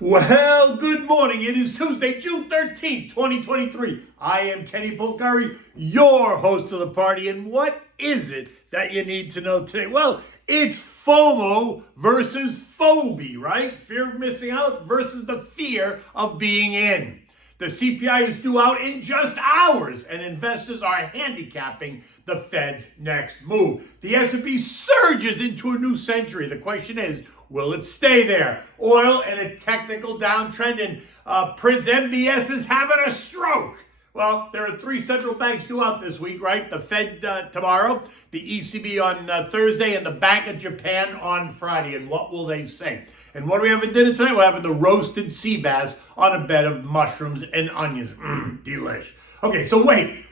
Well, good morning. It is Tuesday, June 13th, 2023. I am Kenny Polcari, your host of the party. And what is it that you need to know today? Well, it's FOMO versus FOBI, right? Fear of missing out versus the fear of being in. The CPI is due out in just hours, and investors are handicapping the Fed's next move. The S&P surges into a new century. The question is, will it stay there? Oil and a technical downtrend, and Prince MBS is having a stroke. Well, there are three central banks due out this week, right? The Fed tomorrow, the ECB on Thursday, and the Bank of Japan on Friday. And what will they say? And what do we have for dinner tonight? We're having the roasted sea bass on a bed of mushrooms and onions. Delish. Okay, so wait.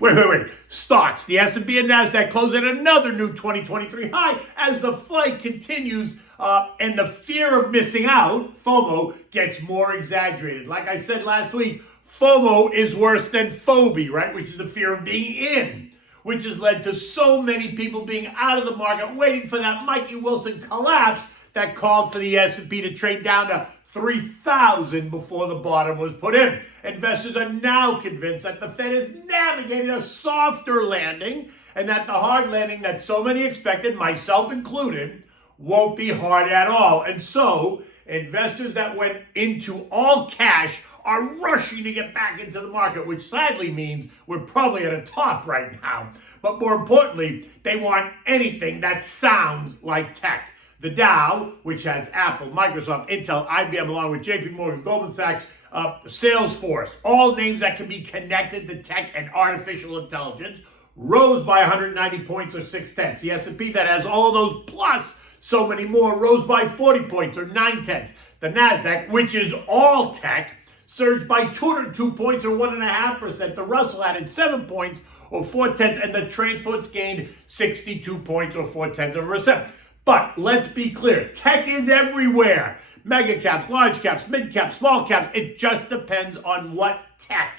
Stocks, the S&P and NASDAQ close at another new 2023 high as the fight continues and the fear of missing out, FOMO, gets more exaggerated. Like I said last week, FOMO is worse than FOBI, right? Which is the fear of being in, which has led to so many people being out of the market waiting for that Mikey Wilson collapse that called for the S&P to trade down to 3,000 before the bottom was put in. Investors are now convinced that the Fed is navigating a softer landing and that the hard landing that so many expected, myself included, won't be hard at all. And so, investors that went into all cash are rushing to get back into the market, which sadly means we're probably at a top right now. But more importantly, they want anything that sounds like tech. The Dow, which has Apple, Microsoft, Intel, IBM, along with JP Morgan, Goldman Sachs, Salesforce, all names that can be connected to tech and artificial intelligence, rose by 190 points or 0.6. The S&P that has all of those plus so many more rose by 40 points or 0.9. The NASDAQ, which is all tech, surged by 202 points or 1.5%. The Russell added 7 points or 0.4, and the transports gained 62 points or 0.4%. But let's be clear, tech is everywhere. Mega caps, large caps, mid caps, small caps. It just depends on what tech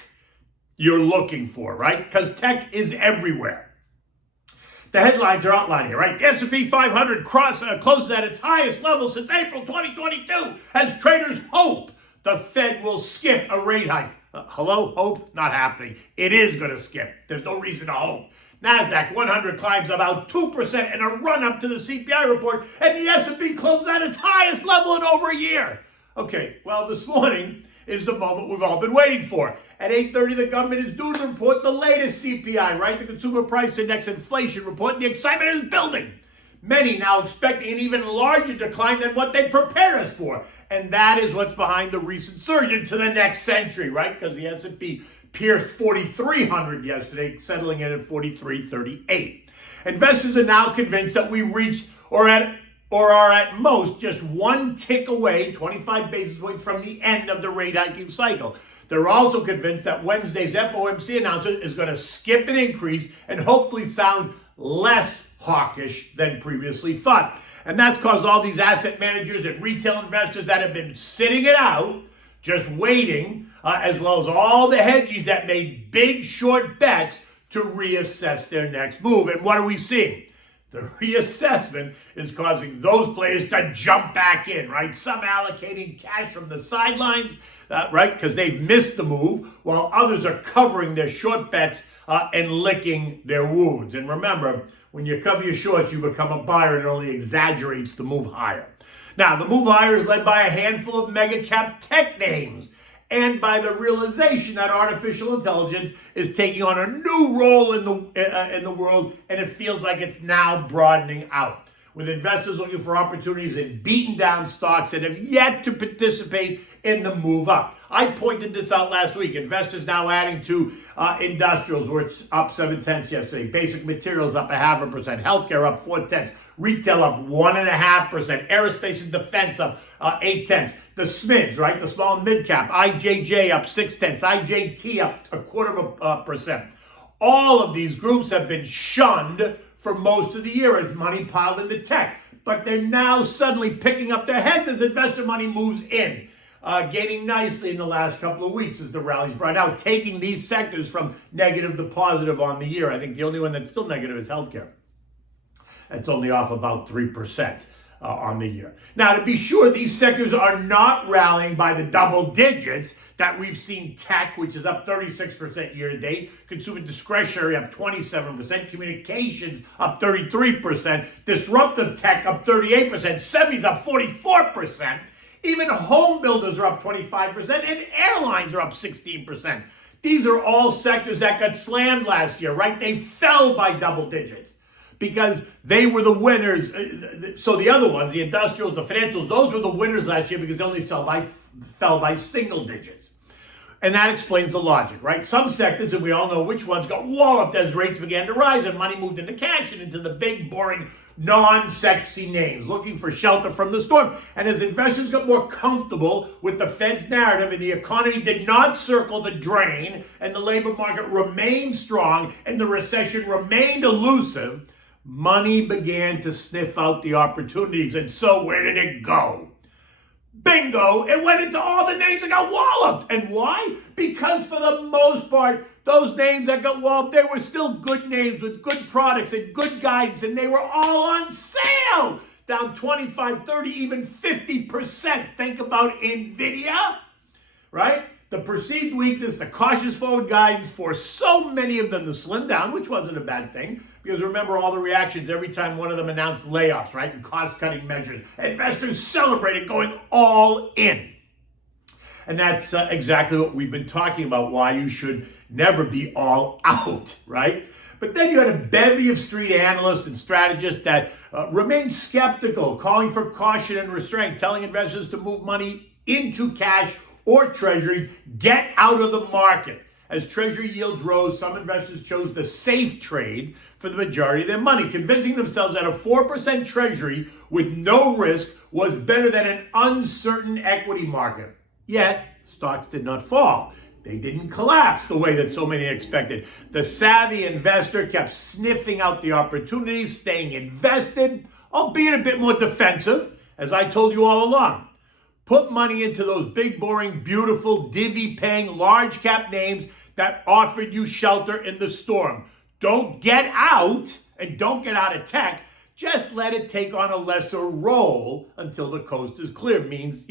you're looking for, right? Because tech is everywhere. The headlines are outlining it, right? The S&P 500 closes at its highest level since April 2022 as traders hope the Fed will skip a rate hike. Hello? Hope? Not happening. It is going to skip. There's no reason to hope. NASDAQ 100 climbs about 2% in a run-up to the CPI report, and the S&P closes at its highest level in over a year. Okay, well, this morning is the moment we've all been waiting for. At 8:30, the government is due to report the latest CPI, right? The Consumer Price Index inflation report, and the excitement is building. Many now expecting an even larger decline than what they prepared us for. And that is what's behind the recent surge into the next century, right? Because the S&P pierced 4,300 yesterday, settling in at 4,338. Investors are now convinced that we reached or are at most just one tick away, 25 basis points from the end of the rate hiking cycle. They're also convinced that Wednesday's FOMC announcement is going to skip an increase and hopefully sound less hawkish than previously thought. And that's caused all these asset managers and retail investors that have been sitting it out, just waiting, as well as all the hedgies that made big short bets to reassess their next move. And what are we seeing? The reassessment is causing those players to jump back in, right? Some allocating cash from the sidelines, right, because they've missed the move, while others are covering their short bets and licking their wounds. And remember, when you cover your shorts, you become a buyer, and it only exaggerates the move higher. Now, the move higher is led by a handful of mega cap tech names and by the realization that artificial intelligence is taking on a new role in the world, and it feels like it's now broadening out. With investors looking for opportunities in beaten down stocks that have yet to participate in the move up. I pointed this out last week. Investors now adding to industrials, where it's up 0.7 yesterday. Basic materials up 0.5%. Healthcare up 0.4. Retail up 1.5%. Aerospace and defense up 0.8. The SMIDs, right? The small and mid cap. IJJ up 0.6. IJT up 0.25%. All of these groups have been shunned for most of the year as money piled into tech. But they're now suddenly picking up their heads as investor money moves in. Gaining nicely in the last couple of weeks as the rallies brought out, taking these sectors from negative to positive on the year. I think the only one that's still negative is healthcare. It's only off about 3%. on the year. Now, to be sure, these sectors are not rallying by the double digits that we've seen. Tech, which is up 36% year to date, consumer discretionary up 27%, communications up 33%, disruptive tech up 38%, semis up 44%, even home builders are up 25%, and airlines are up 16%. These are all sectors that got slammed last year, right? They fell by double digits because they were the winners. So the other ones, the industrials, the financials, those were the winners last year because they only fell by single digits. And that explains the logic, right? Some sectors, and we all know which ones, got walloped as rates began to rise and money moved into cash and into the big, boring, non-sexy names, looking for shelter from the storm. And as investors got more comfortable with the Fed's narrative and the economy did not circle the drain and the labor market remained strong and the recession remained elusive, money began to sniff out the opportunities. And so where did it go? Bingo, it went into all the names that got walloped. And why? Because for the most part, those names that got walloped, they were still good names with good products and good guidance, and they were all on sale. Down 25, 30, even 50%. Think about NVIDIA, right? The perceived weakness, the cautious forward guidance for so many of them to slim down, which wasn't a bad thing, because remember all the reactions every time one of them announced layoffs, right, and cost-cutting measures. Investors celebrated going all in. And that's exactly what we've been talking about, why you should never be all out, right? But then you had a bevy of street analysts and strategists that remained skeptical, calling for caution and restraint, telling investors to move money into cash or treasuries, get out of the market. As treasury yields rose, some investors chose the safe trade for the majority of their money, convincing themselves that a 4% treasury with no risk was better than an uncertain equity market. Yet, stocks did not fall. They didn't collapse the way that so many expected. The savvy investor kept sniffing out the opportunities, staying invested, albeit a bit more defensive, as I told you all along. Put money into those big, boring, beautiful, divvy-paying, large-cap names that offered you shelter in the storm. Don't get out, and don't get out of tech. Just let it take on a lesser role until the coast is clear. Means,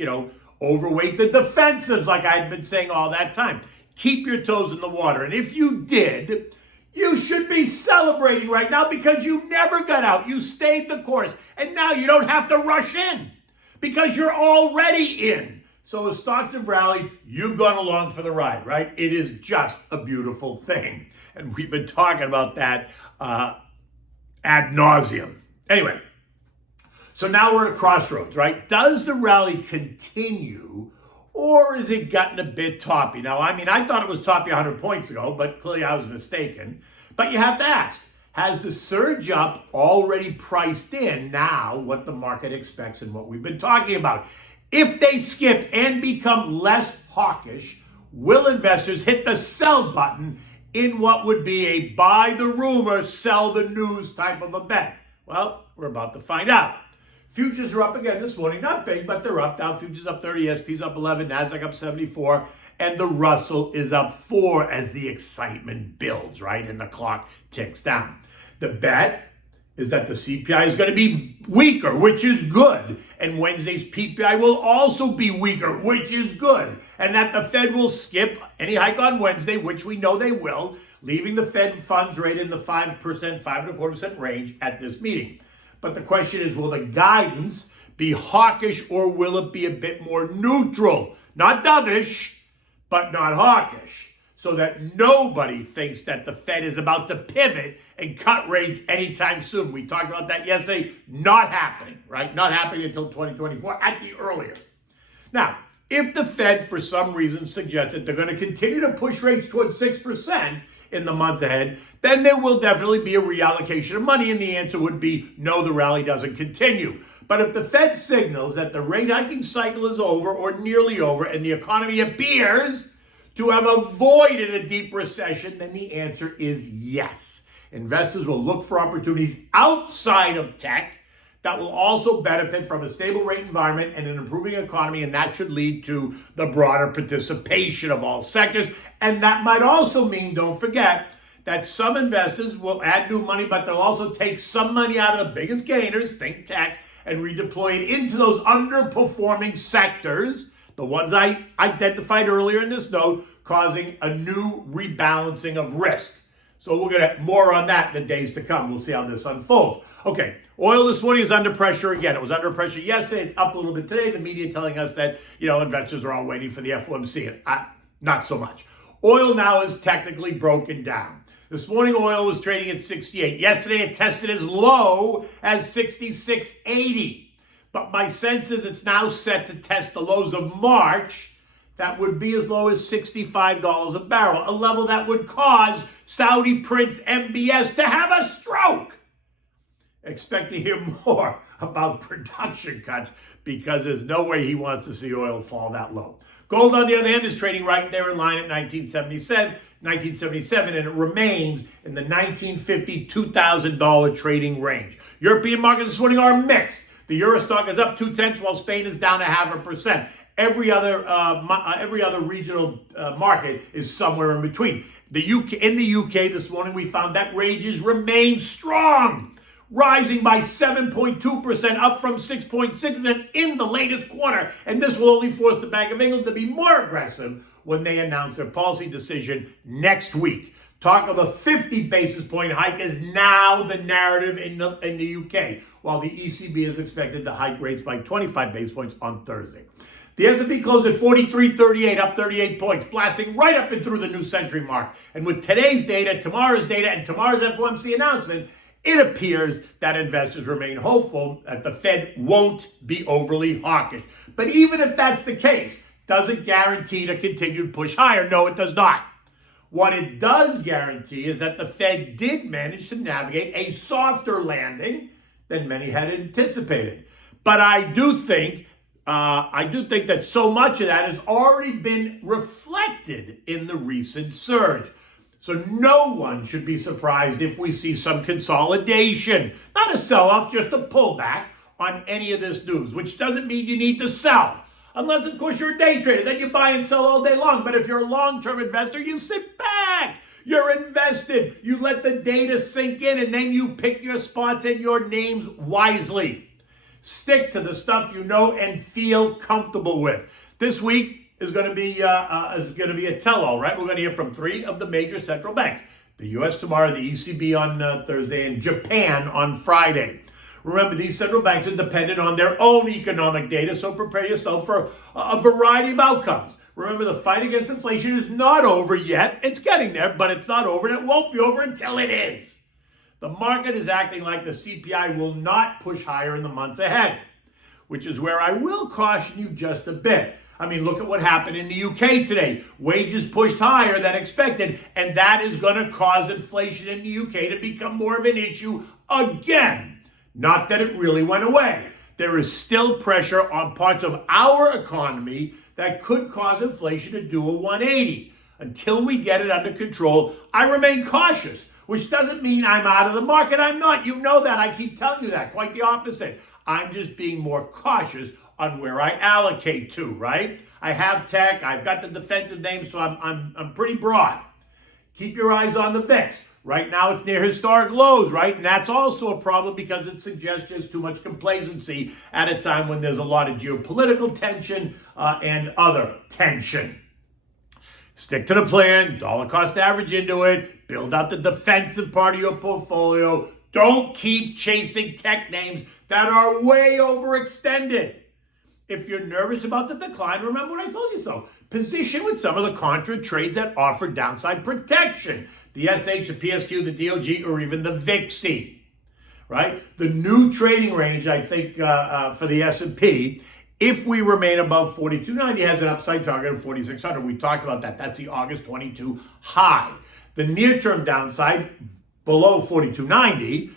overweight the defensives like I've been saying all that time. Keep your toes in the water. And if you did, you should be celebrating right now because you never got out. You stayed the course. And now you don't have to rush in because you're already in. So if stocks have rallied, you've gone along for the ride, right? It is just a beautiful thing. And we've been talking about that ad nauseum. Anyway, so now we're at a crossroads, right? Does the rally continue or is it gotten a bit toppy? Now, I thought it was toppy 100 points ago, but clearly I was mistaken. But you have to ask, has the surge up already priced in now what the market expects and what we've been talking about? If they skip and become less hawkish, will investors hit the sell button in what would be a buy the rumor, sell the news type of a bet? Well, we're about to find out. Futures are up again this morning. Not big, but they're up. Dow futures up 30, SP's up 11, NASDAQ up 74, and the Russell is up 4 as the excitement builds, right? And the clock ticks down. The bet is that the CPI is going to be weaker, which is good. And Wednesday's PPI will also be weaker, which is good. And that the Fed will skip any hike on Wednesday, which we know they will, leaving the Fed funds rate in the 5%, 5.25% range at this meeting. But the question is, will the guidance be hawkish or will it be a bit more neutral? Not dovish, but not hawkish. So that nobody thinks that the Fed is about to pivot and cut rates anytime soon. We talked about that yesterday. Not happening, right? Not happening until 2024 at the earliest. Now, if the Fed, for some reason, suggests that they're going to continue to push rates towards 6% in the months ahead, then there will definitely be a reallocation of money, and the answer would be no, the rally doesn't continue. But if the Fed signals that the rate hiking cycle is over or nearly over and the economy appears to have avoided a deep recession, then the answer is yes. Investors will look for opportunities outside of tech that will also benefit from a stable rate environment and an improving economy, and that should lead to the broader participation of all sectors. And that might also mean, don't forget, that some investors will add new money, but they'll also take some money out of the biggest gainers, think tech, and redeploy it into those underperforming sectors, the ones I identified earlier in this note, causing a new rebalancing of risk. So we're going to have more on that in the days to come. We'll see how this unfolds. Okay, oil this morning is under pressure again. It was under pressure yesterday. It's up a little bit today. The media telling us that, investors are all waiting for the FOMC. Not so much. Oil now is technically broken down. This morning, oil was trading at 68. Yesterday, it tested as low as 66.80. But my sense is it's now set to test the lows of March. That would be as low as $65 a barrel, a level that would cause Saudi Prince MBS to have a stroke. Expect to hear more about production cuts because there's no way he wants to see oil fall that low. Gold, on the other hand, is trading right there in line at 1977, and it remains in the $1950, $2,000 trading range. European markets this morning are mixed. The Euro stock is up 0.2, while Spain is down 0.5%. Every other regional market is somewhere in between. In the UK this morning, we found that wages remain strong, rising by 7.2%, up from 6.6% in the latest quarter. And this will only force the Bank of England to be more aggressive when they announce their policy decision next week. Talk of a 50 basis point hike is now the narrative in the UK, while the ECB is expected to hike rates by 25 basis points on Thursday. The S&P closed at 43.38, up 38 points, blasting right up and through the new century mark. And with today's data, tomorrow's data, and tomorrow's FOMC announcement, it appears that investors remain hopeful that the Fed won't be overly hawkish. But even if that's the case, does it guarantee a continued push higher? No, it does not. What it does guarantee is that the Fed did manage to navigate a softer landing than many had anticipated. But I do think that so much of that has already been reflected in the recent surge. So no one should be surprised if we see some consolidation, not a sell-off, just a pullback on any of this news, which doesn't mean you need to sell. Unless, of course, you're a day trader. Then you buy and sell all day long. But if you're a long-term investor, you sit back. You're invested. You let the data sink in, and then you pick your spots and your names wisely. Stick to the stuff you know and feel comfortable with. This week is going to be a tell-all, right? We're going to hear from 3 of the major central banks: the U.S. tomorrow, the ECB on Thursday, and Japan on Friday. Remember, these central banks are dependent on their own economic data, so prepare yourself for a variety of outcomes. Remember, the fight against inflation is not over yet. It's getting there, but it's not over, and it won't be over until it is. The market is acting like the CPI will not push higher in the months ahead, which is where I will caution you just a bit. I mean, look at what happened in the UK today. Wages pushed higher than expected, and that is going to cause inflation in the UK to become more of an issue again. Not that it really went away. There is still pressure on parts of our economy that could cause inflation to do a 180. Until we get it under control, I remain cautious, which doesn't mean I'm out of the market. I'm not. You know that. I keep telling you that. Quite the opposite. I'm just being more cautious on where I allocate to, right? I have tech. I've got the defensive names, so I'm pretty broad. Keep your eyes on the VIX. Right now, it's near historic lows, right? And that's also a problem because it suggests there's too much complacency at a time when there's a lot of geopolitical tension and other tension. Stick to the plan, dollar cost average into it, build out the defensive part of your portfolio. Don't keep chasing tech names that are way overextended. If you're nervous about the decline, remember what I told you so. Position with some of the contra trades that offer downside protection. The SH, the PSQ, the DOG, or even the VIXI, right? The new trading range, I think, for the S&P, if we remain above 4290, has an upside target of 4600. We talked about that. That's the August 22 high. The near-term downside below 4290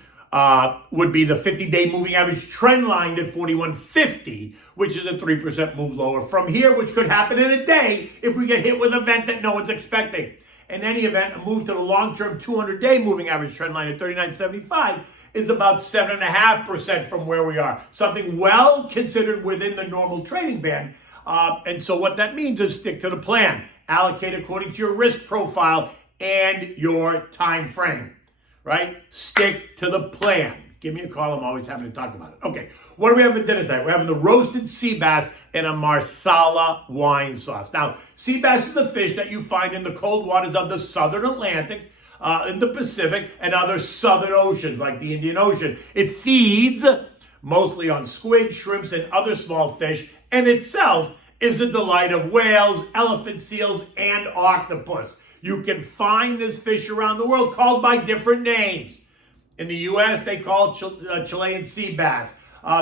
would be the 50-day moving average trend line at 4150, which is a 3% move lower from here, which could happen in a day if we get hit with an event that no one's expecting. In any event, a move to the long-term 200-day moving average trend line at 3975 is about 7.5% from where we are. Something well considered within the normal trading band. And so what that means is stick to the plan. Allocate according to your risk profile and your time frame, right? Stick to the plan. give me a call. I'm always happy to talk about it. Okay, what do we have for dinner tonight? We're having the roasted sea bass in a marsala wine sauce. Now, sea bass is a fish that you find in the cold waters of the southern Atlantic, in the Pacific, and other southern oceans like the Indian Ocean. It feeds mostly on squid, shrimps, and other small fish, and itself is a delight of whales, elephant seals, and octopus. You can find this fish around the world called by different names. In the U.S., they call it Chilean sea bass.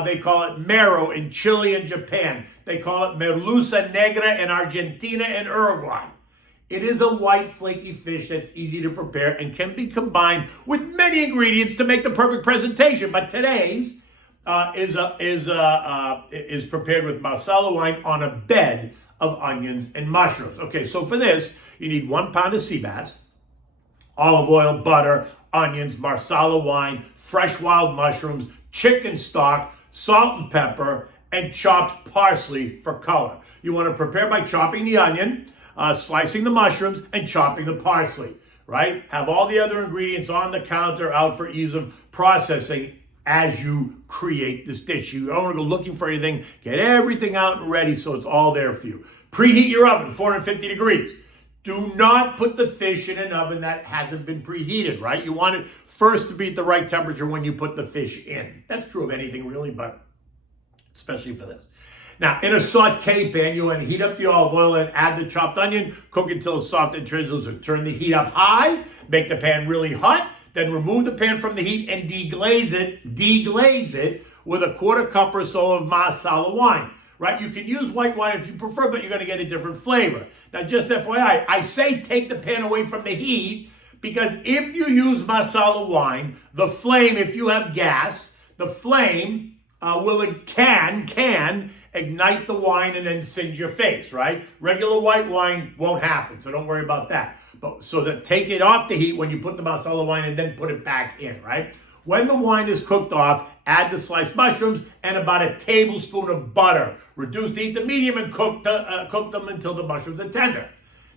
They call it mero in Chile and Japan. They call it merluza negra in Argentina and Uruguay. It is a white, flaky fish that's easy to prepare and can be combined with many ingredients to make the perfect presentation. But today's is prepared with marsala wine on a bed of onions and mushrooms. Okay, so for this, you need 1 pound of sea bass, olive oil, butter, onions, marsala wine, fresh wild mushrooms, chicken stock, salt and pepper, and chopped parsley for color. You want to prepare by chopping the onion, slicing the mushrooms, and chopping the parsley, right? Have all the other ingredients on the counter out for ease of processing as you create this dish. You don't want to go looking for anything. Get everything out and ready so it's all there for you. Preheat your oven, 450 degrees. Do not put the fish in an oven that hasn't been preheated, right? You want it first to be at the right temperature when you put the fish in. That's true of anything really, but especially for this. Now, in a saute pan, you want to heat up the olive oil and add the chopped onion. Cook until it's soft and translucent. Turn the heat up high. Make the pan really hot. Then remove the pan from the heat and deglaze it with a 1/4 cup or so of marsala wine, right? You can use white wine if you prefer, but you're going to get a different flavor. Now, just FYI, I say take the pan away from the heat because if you use marsala wine, the flame, if you have gas, the flame can ignite the wine and then singe your face, right? Regular white wine won't happen, so don't worry about that. But so that take it off the heat when you put the marsala wine and then put it back in, right? When the wine is cooked off, add the sliced mushrooms and about a tablespoon of butter. Reduce the heat to medium and cook them until the mushrooms are tender.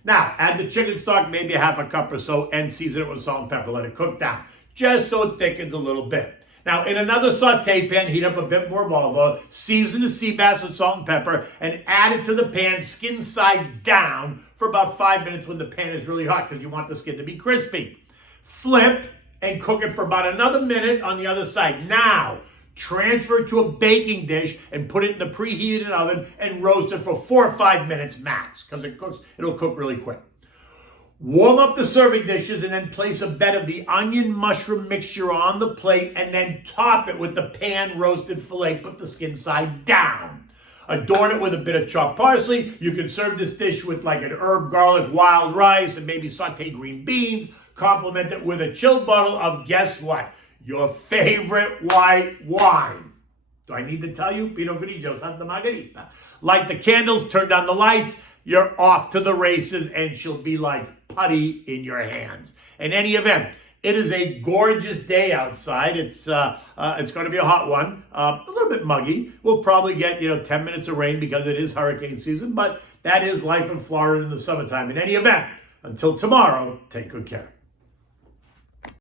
Now, add the chicken stock, maybe a 1/2 cup or so, and season it with salt and pepper. Let it cook down, just so it thickens a little bit. Now, in another saute pan, heat up a bit more of olive oil, season the sea bass with salt and pepper, and add it to the pan skin side down for about 5 minutes when the pan is really hot because you want the skin to be crispy. Flip and cook it for about another minute on the other side. Now, transfer it to a baking dish and put it in the preheated oven and roast it for 4 or 5 minutes max because it'll cook really quick. Warm up the serving dishes and then place a bed of the onion mushroom mixture on the plate and then top it with the pan roasted filet. Put the skin side down. Adorn it with a bit of chopped parsley. You can serve this dish with like an herb, garlic, wild rice, and maybe sauteed green beans. Complement it with a chilled bottle of, guess what? Your favorite white wine. Do I need to tell you? Pinot Grigio, Santa Margarita. Light the candles, turn down the lights. You're off to the races and she'll be like putty in your hands. In any event, it is a gorgeous day outside. It's going to be a hot one, a little bit muggy. We'll probably get 10 minutes of rain because it is hurricane season, but that is life in Florida in the summertime. In any event, until tomorrow, take good care.